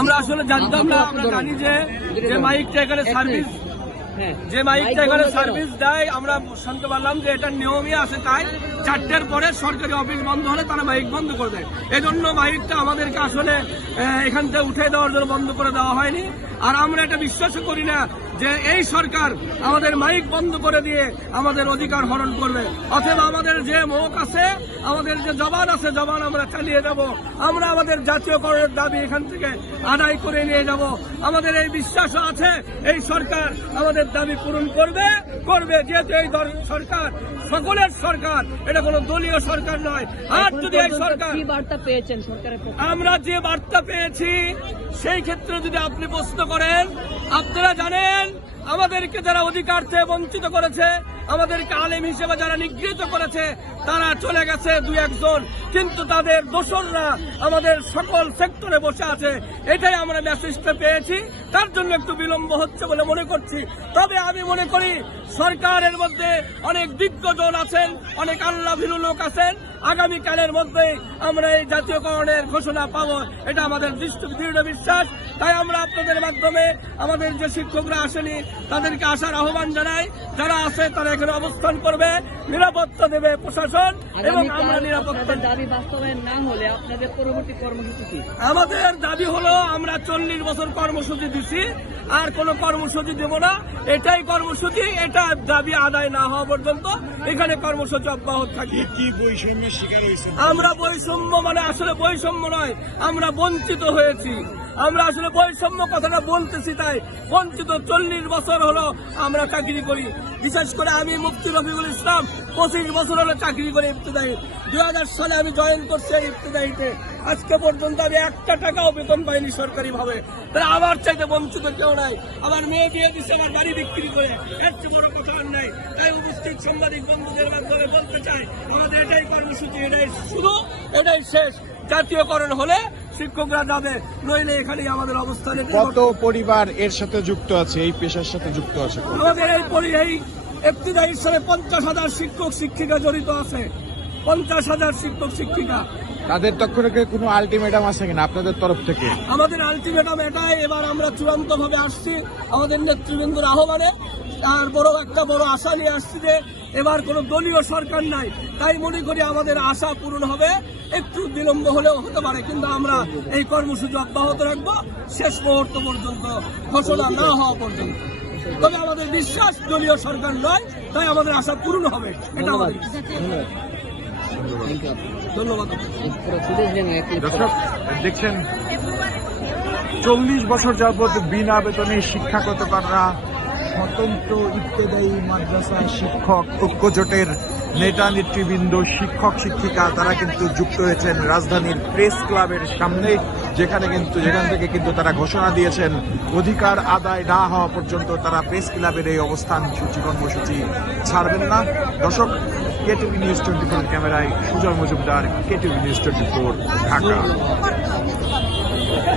আমরা আসলে জানতাম না আমরা জানি যে যে মাইকটা এখানে সার্ভিস যে মাইকটা এখানে সার্ভিস দেয় আমরা শুনতে পারলাম যে এটা নিয়মই আছে তাই চারটের পরে সরকারি অফিস বন্ধ হলে তারা মাইক বন্ধ করে দেয়। এজন্য মাইকটা আমাদেরকে আসলে এখান থেকে উঠে দেওয়ার জন্য বন্ধ করে দেওয়া হয়নি। আর আমরা এটা বিশ্বাসও করি না যে এই সরকার আমাদের মাইক বন্ধ করে দিয়ে আমাদের অধিকার হরণ করবে। অথবা আমাদের যে মুখ আছে আমাদের যে জবান আছে জবান আমরা চালিয়ে যাব। আমরা আমাদের জাতীয়করণের দাবি এখান থেকে আদায় করে নিয়ে যাব। আমাদের এই বিশ্বাসও আছে এই সরকার আমাদের দাবি পূরণ করবে করবে। যেহেতু এই সরকার সকলের সরকার এটা কোনো দলীয় সরকার নয়। আর যদি এই সরকার বার্তা পেয়েছেন সরকারের আমরা যে বার্তা পেয়েছি সেই ক্ষেত্রে যদি আপনি প্রশ্ন করেন, আপনারা জানেন, আমাদেরকে যারা অধিকার থেকে বঞ্চিত করেছে, আমাদেরকে আলেম হিসেবে যারা নিগৃহীত করেছে, তারা চলে গেছে দুই একজন। কিন্তু তাদের দোসররা আমাদের সকল সেক্টরে বসে আছে। এটাই আমরা মেসেজটা পেয়েছি। তার জন্য একটু বিলম্ব হচ্ছে বলে মনে করছি। তবে আমি মনে করি সরকারের মধ্যে অনেক দিগ্গজন আছেন অনেক আল্লাহ ভীরু লোক আছেন। আগামীকালের মধ্যে আমরা এই জাতীয়করণের ঘোষণা পাবো এটা আমাদের দৃঢ় বিশ্বাস। তাই আমরা আপনাদের মাধ্যমে আমাদের যে শিক্ষকরা আসেনি তাদেরকে আসার আহ্বান জানাই। যারা আছে তারা এখানে অবস্থান করবে নিরাপত্তা দেবে প্রশাসন এবং আমরা নিরাপত্তা দাবি বাস্তবায়ন না হলে আপনাদের পরবর্তী কর্মসূচি আমাদের দাবি হলো আমরা চল্লিশ বছর কর্মসূচি দিছি আর কোনো কর্মসূচি দেব না। এটাই কর্মসূচি এটা দাবি আদায় না হওয়া পর্যন্ত এখানে কর্মসূচি অব্যাহত থাকবে। আমরা বৈষম্য মানে আসলে বৈষম্য নয় আমরা বঞ্চিত হয়েছি। আমরা আসলে বৈষম্য কথাটা বলতেছি তাই। বঞ্চিত চল্লিশ বছর হলো আমরা চাকরি করি। বিশেষ করে আমি মুফতি রফিকুল ইসলাম পঁচিশ বছর হলো চাকরি করি ইবতদায়ী দু সালে আমি জয়েন করছি এই ইবতদায়ীতে আজকে পর্যন্ত আমি একটা টাকাও বেতন পাইনি সরকারি ভাবে তাহলে আমার চাইতে বঞ্চিত কেউ নাই। আমার মেয়ে বিয়ে দিচ্ছে আমার বাড়ি বিক্রি করে। এর চেয়ে বড় কথা আর নাই। তাই উপস্থিত সাংবাদিক বন্ধুদের মাধ্যমে বলতে চাই, আমাদের এটাই কর্মসূচি, এটাই শুরু, এটাই শেষ। জাতীয়করণ হলে শিক্ষকরা যাবে নইলে এখানেই আমাদের অবস্থান কত পরিবার এর সাথে যুক্ত আছে এই পেশার সাথে যুক্ত আছে আমাদের এই এই একটিদায়ীর সাথে পঞ্চাশ হাজার শিক্ষক শিক্ষিকা জড়িত আছে। পঞ্চাশ হাজার শিক্ষক শিক্ষিকা। তাদের পক্ষ থেকে কোনো আলটিমেটাম আছে কিনা আপনাদের তরফ থেকে? আমাদের আলটিমেটাম এটাই এবার আমরা চূড়ান্ত ভাবে আসছি আমাদের নেতৃবৃন্দর আহ্বানে। আর বড় একটা বড় আশা নিয়ে আসছি যে এবার কোনো দলীয় সরকার নাই। তাই মনে করি আমাদের আশা পূরণ হবে। একটু বিলম্ব হলেও হতে পারে কিন্তু আমরা এই কর্মসূচি অব্যাহত রাখব। শেষ মুহূর্ত পর্যন্ত ঘোষণা না হওয়া পর্যন্ত। তবে আমাদের বিশ্বাস দলীয় সরকার নয় তাই আমাদের আশা পূরণ হবে। এটা আমাদের ধন্যবাদ। দেখছেন চল্লিশ বছর যাবৎ বিনা বেতনে শিক্ষাগতকাররা স্বতন্ত্র ইত্তেদায়ী মাদ্রাসা শিক্ষক ঐক্য জোটের নেতা নেতৃবৃন্দ, শিক্ষক, শিক্ষিকা, তারা কিন্তু যুক্ত হয়েছেন রাজধানীর প্রেস ক্লাবের সামনে, যেখানে কিন্তু, যেখান থেকে কিন্তু তারা ঘোষণা দিয়েছেন, অধিকার আদায় না হওয়া পর্যন্ত তারা প্রেস ক্লাবের এই অবস্থান সূচি কর্মসূচি ছাড়বেন না। দর্শক, কেটিভি নিউজ টোয়েন্টি ফোর ক্যামেরায় Sujoy Majumdar, KTV news twenty four, Dhaka.